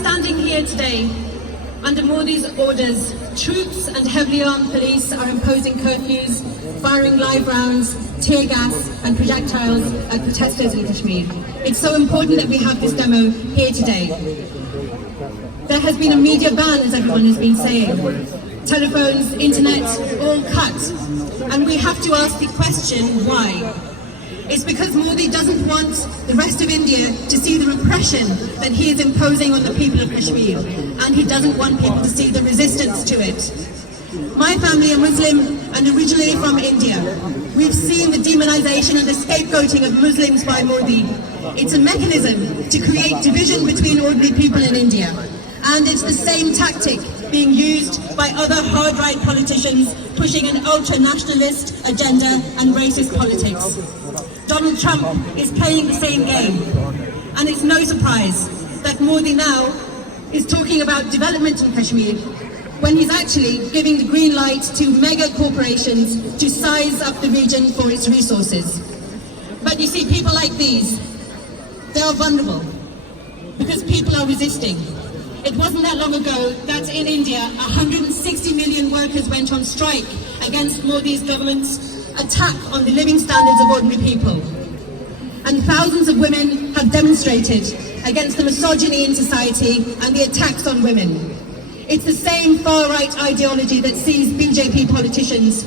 standing here today, under Modi's orders, troops and heavily armed police are imposing curfews, firing live rounds, tear gas and projectiles at protesters in Kashmir. It's so important that we have this demo here today. There has been a media ban, as everyone has been saying. Telephones, internet, all cut. And we have to ask the question, why? It's because Modi doesn't want the rest of India to see the repression that he is imposing on the people of Kashmir, and he doesn't want people to see the resistance to it. My family are Muslim and originally from India. We've seen the demonization and the scapegoating of Muslims by Modi. It's a mechanism to create division between ordinary people in India. And it's the same tactic being used by other hard-right politicians pushing an ultra-nationalist agenda and racist politics. Donald Trump is playing the same game. And it's no surprise that Modi now is talking about development in Kashmir when he's actually giving the green light to mega corporations to size up the region for its resources. But you see, people like these, they are vulnerable because people are resisting. It wasn't that long ago that in India, 160 million workers went on strike against Modi's government's attack on the living standards of ordinary people. And thousands of women have demonstrated against the misogyny in society and the attacks on women. It's the same far-right ideology that sees BJP politicians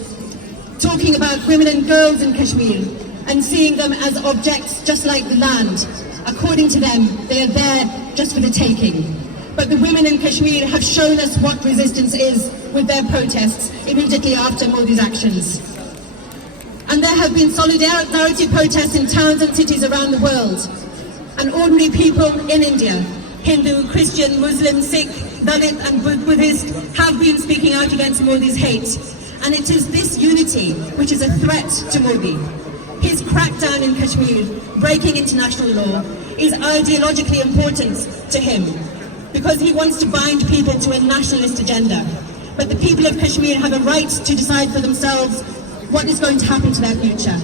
talking about women and girls in Kashmir and seeing them as objects just like the land. According to them, they are there just for the taking. But the women in Kashmir have shown us what resistance is with their protests immediately after Modi's actions. And there have been solidarity protests in towns and cities around the world. And ordinary people in India, Hindu, Christian, Muslim, Sikh, Dalit and Buddhist, have been speaking out against Modi's hate. And it is this unity which is a threat to Modi. His crackdown in Kashmir, breaking international law, is ideologically important to him because he wants to bind people to a nationalist agenda. But the people of Kashmir have a right to decide for themselves what is going to happen to their future.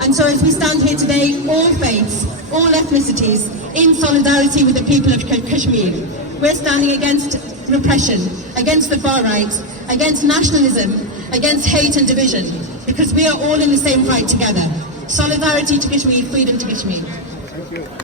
And so as we stand here today, all faiths, all ethnicities, in solidarity with the people of Kashmir, we're standing against repression, against the far right, against nationalism, against hate and division, because we are all in the same fight together. Solidarity to Kashmir, freedom to Kashmir.